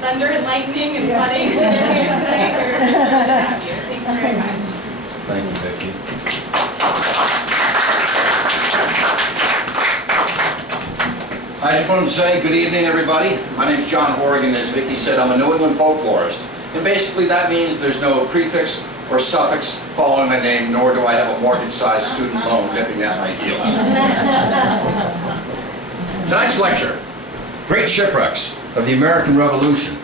thunder and lightning and flooding to get here tonight. We're glad to have you. Thanks very much. Thank you, Vicki. I just wanted to say good evening, everybody. My name is John Horrigan. As Vicki said, I'm a New England folklorist. And basically that means there's no prefix or suffix following my name, nor do I have a mortgage-sized student loan nipping at my heels. Tonight's lecture, Great Shipwrecks of the American Revolution.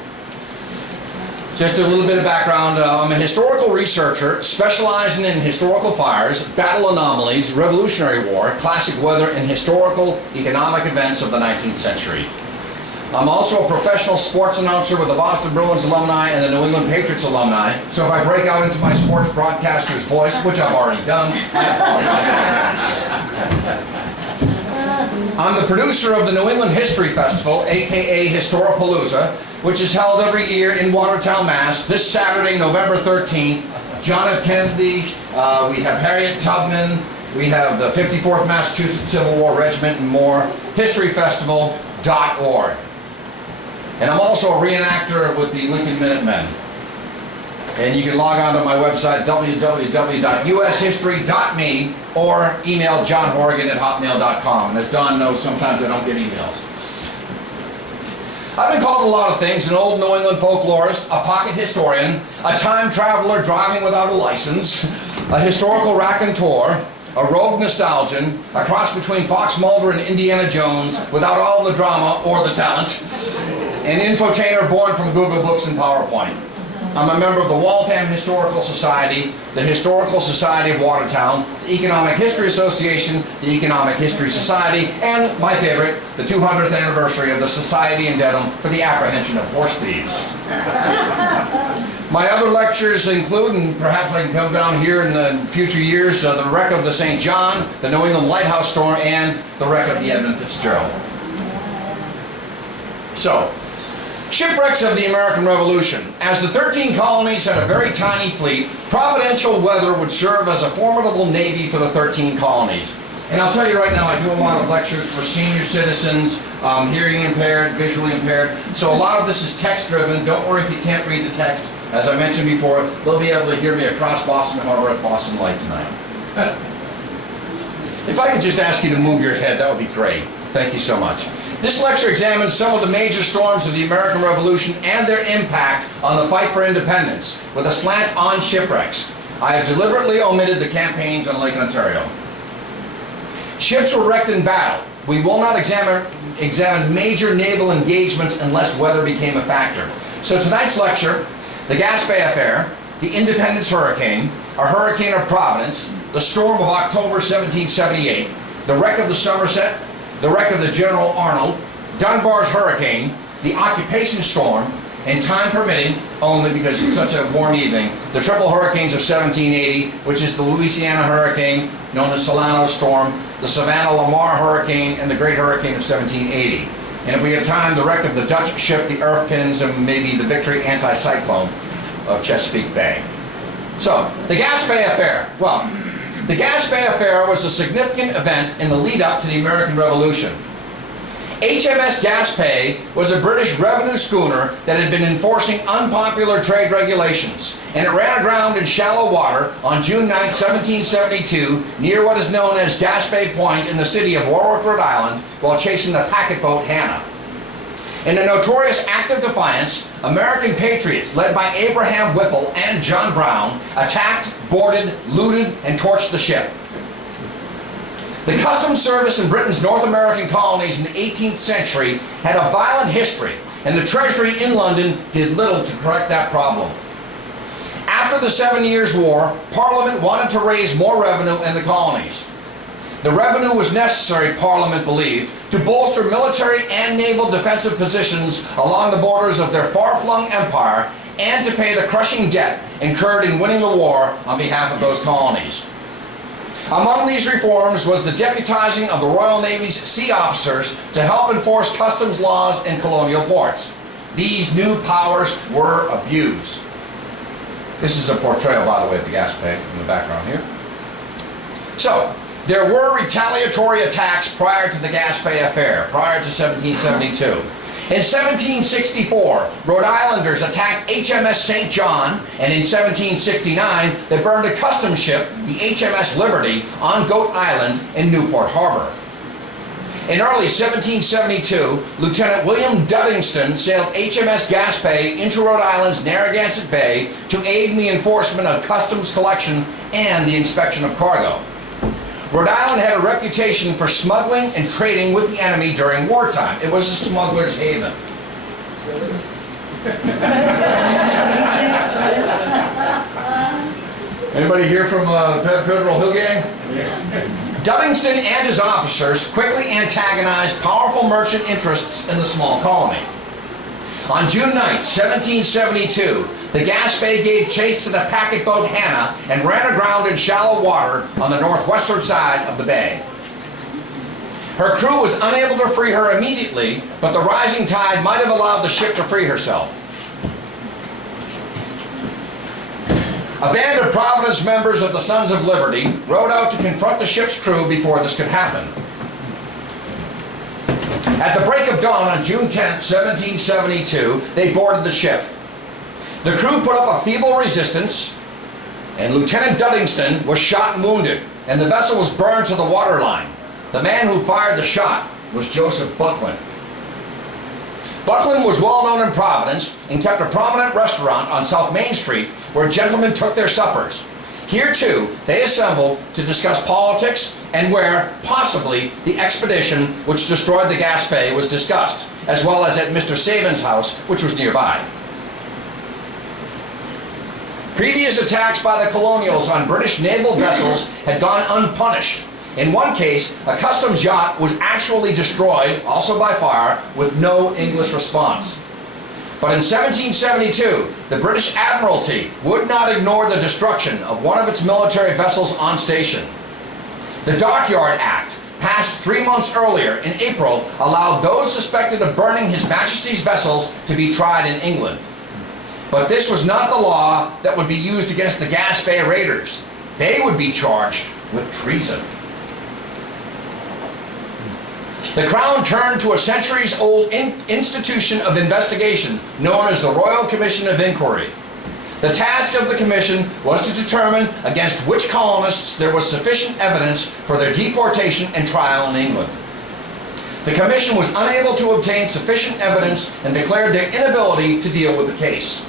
Just a little bit of background. I'm a historical researcher specializing in historical fires, battle anomalies, Revolutionary War, classic weather, and historical economic events of the 19th century. I'm also a professional sports announcer with the Boston Bruins alumni and the New England Patriots alumni. So if I break out into my sports broadcaster's voice, which I've already done, I apologize. I'm the producer of the New England History Festival, aka Historipalooza, which is held every year in Watertown, Mass. This Saturday, November 13th. John F. Kennedy, we have Harriet Tubman, we have the 54th Massachusetts Civil War Regiment, and more. Historyfestival.org. And I'm also a reenactor with the Lincoln Minutemen. And you can log on to my website, www.ushistory.me, or email johnhorrigan@hotmail.com. And as Don knows, sometimes I don't get emails. I've been called a lot of things: an old New England folklorist, a pocket historian, a time traveler driving without a license, a historical raconteur, a rogue nostalgian, a cross between Fox Mulder and Indiana Jones without all the drama or the talent, an infotainer born from Google Books and PowerPoint. I'm a member of the Waltham Historical Society, the Historical Society of Watertown, the Economic History Association, the Economic History Society, and my favorite, the 200th anniversary of the Society in Dedham for the Apprehension of Horse Thieves. My other lectures include, and perhaps I can come down here in the future years, the wreck of the St. John, the New England Lighthouse Storm, and the wreck of the Edmund Fitzgerald. So, shipwrecks of the American Revolution. As the 13 colonies had a very tiny fleet, providential weather would serve as a formidable navy for the 13 colonies. And I'll tell you right now, I do a lot of lectures for senior citizens, hearing impaired, visually impaired. So a lot of this is text driven. Don't worry if you can't read the text. As I mentioned before, they'll be able to hear me across Boston Harbor at Boston Light tonight. If I could just ask you to move your head, that would be great. Thank you so much. This lecture examines some of the major storms of the American Revolution and their impact on the fight for independence, with a slant on shipwrecks. I have deliberately omitted the campaigns on Lake Ontario. Ships were wrecked in battle. We will not examine major naval engagements unless weather became a factor. So tonight's lecture, the Gaspé Affair, the Independence Hurricane, a Hurricane of Providence, the Storm of October 1778, the wreck of the Somerset, the wreck of the General Arnold, Dunbar's Hurricane, the Occupation Storm, and time permitting, only because it's such a warm evening, the triple hurricanes of 1780, which is the Louisiana Hurricane, known as Solano's Storm, the Savannah-Lamar Hurricane, and the Great Hurricane of 1780. And if we have time, the wreck of the Dutch ship, the Irpins, and maybe the Victory Anti-Cyclone of Chesapeake Bay. So, the Gaspé Affair. Well, the Gaspé Affair was a significant event in the lead-up to the American Revolution. HMS Gaspé was a British revenue schooner that had been enforcing unpopular trade regulations, and it ran aground in shallow water on June 9, 1772, near what is known as Gaspé Point in the city of Warwick, Rhode Island, while chasing the packet boat Hannah. In a notorious act of defiance, American patriots led by Abraham Whipple and John Brown attacked, boarded, looted, and torched the ship. The Customs Service in Britain's North American colonies in the 18th century had a violent history, and the Treasury in London did little to correct that problem. After the 7 Years' War, Parliament wanted to raise more revenue in the colonies. The revenue was necessary, Parliament believed, to bolster military and naval defensive positions along the borders of their far-flung empire and to pay the crushing debt incurred in winning the war on behalf of those colonies. Among these reforms was the deputizing of the Royal Navy's sea officers to help enforce customs laws in colonial ports. These new powers were abused. This is a portrayal, by the way, of the Gaspé in the background here. So, there were retaliatory attacks prior to the Gaspé Affair, prior to 1772. In 1764, Rhode Islanders attacked HMS St. John, and in 1769, they burned a customs ship, the HMS Liberty, on Goat Island in Newport Harbor. In early 1772, Lieutenant William Duddingston sailed HMS Gaspé into Rhode Island's Narragansett Bay to aid in the enforcement of customs collection and the inspection of cargo. Rhode Island had a reputation for smuggling and trading with the enemy during wartime. It was a smuggler's haven. Anybody here from the Federal Hill Gang? Duddingston and his officers quickly antagonized powerful merchant interests in the small colony. On June 9, 1772, the Gaspé gave chase to the packet boat Hannah and ran aground in shallow water on the northwestern side of the bay. Her crew was unable to free her immediately, but the rising tide might have allowed the ship to free herself. A band of Providence members of the Sons of Liberty rowed out to confront the ship's crew before this could happen. At the break of dawn on June 10, 1772, they boarded the ship. The crew put up a feeble resistance, and Lieutenant Duddingston was shot and wounded, and the vessel was burned to the waterline. The man who fired the shot was Joseph Buckland. Buckland was well known in Providence and kept a prominent restaurant on South Main Street where gentlemen took their suppers. Here, too, they assembled to discuss politics and where, possibly, the expedition which destroyed the Gaspé was discussed, as well as at Mr. Savin's house, which was nearby. Previous attacks by the colonials on British naval vessels had gone unpunished. In one case, a customs yacht was actually destroyed, also by fire, with no English response. But in 1772, the British Admiralty would not ignore the destruction of one of its military vessels on station. The Dockyard Act, passed 3 months earlier in April, allowed those suspected of burning His Majesty's vessels to be tried in England. But this was not the law that would be used against the Gaspé raiders. They would be charged with treason. The Crown turned to a centuries-old institution of investigation known as the Royal Commission of Inquiry. The task of the commission was to determine against which colonists there was sufficient evidence for their deportation and trial in England. The commission was unable to obtain sufficient evidence and declared their inability to deal with the case.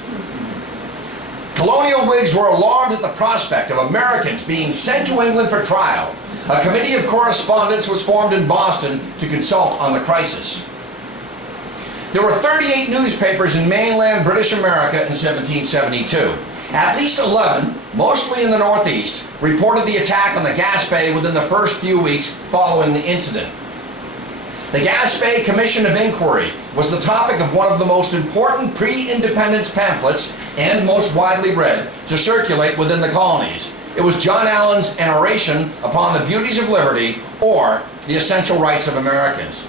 Colonial Whigs were alarmed at the prospect of Americans being sent to England for trial. A committee of correspondence was formed in Boston to consult on the crisis. There were 38 newspapers in mainland British America in 1772. At least 11, mostly in the Northeast, reported the attack on the Gaspé within the first few weeks following the incident. The Gaspé Commission of Inquiry was the topic of one of the most important pre-independence pamphlets and most widely read to circulate within the colonies. It was John Allen's An Oration upon the Beauties of Liberty, or The Essential Rights of Americans.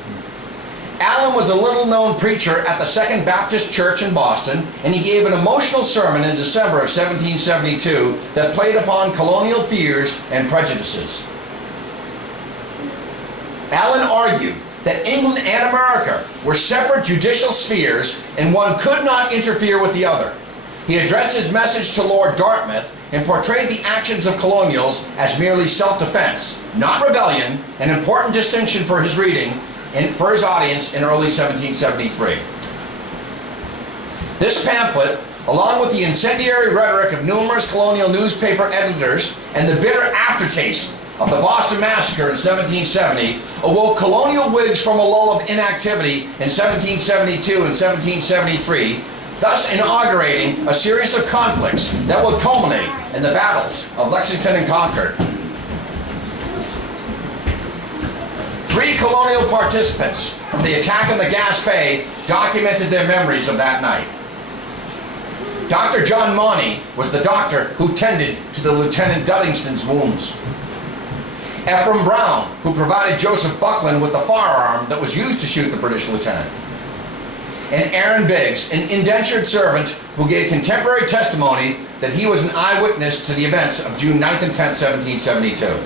Allen was a little-known preacher at the Second Baptist Church in Boston, and he gave an emotional sermon in December of 1772 that played upon colonial fears and prejudices. Allen argued that England and America were separate judicial spheres, and one could not interfere with the other. He addressed his message to Lord Dartmouth and portrayed the actions of colonials as merely self-defense, not rebellion, an important distinction for his reading and for his audience in early 1773. This pamphlet, along with the incendiary rhetoric of numerous colonial newspaper editors and the bitter aftertaste of the Boston Massacre in 1770, awoke colonial Whigs from a lull of inactivity in 1772 and 1773, thus inaugurating a series of conflicts that would culminate in the battles of Lexington and Concord. 3 colonial participants from the attack on the Gaspé documented their memories of that night. Dr. John Money was the doctor who tended to the Lieutenant Duddingston's wounds. Ephraim Brown, who provided Joseph Buckland with the firearm that was used to shoot the British lieutenant. And Aaron Biggs, an indentured servant who gave contemporary testimony that he was an eyewitness to the events of June 9th and 10th, 1772.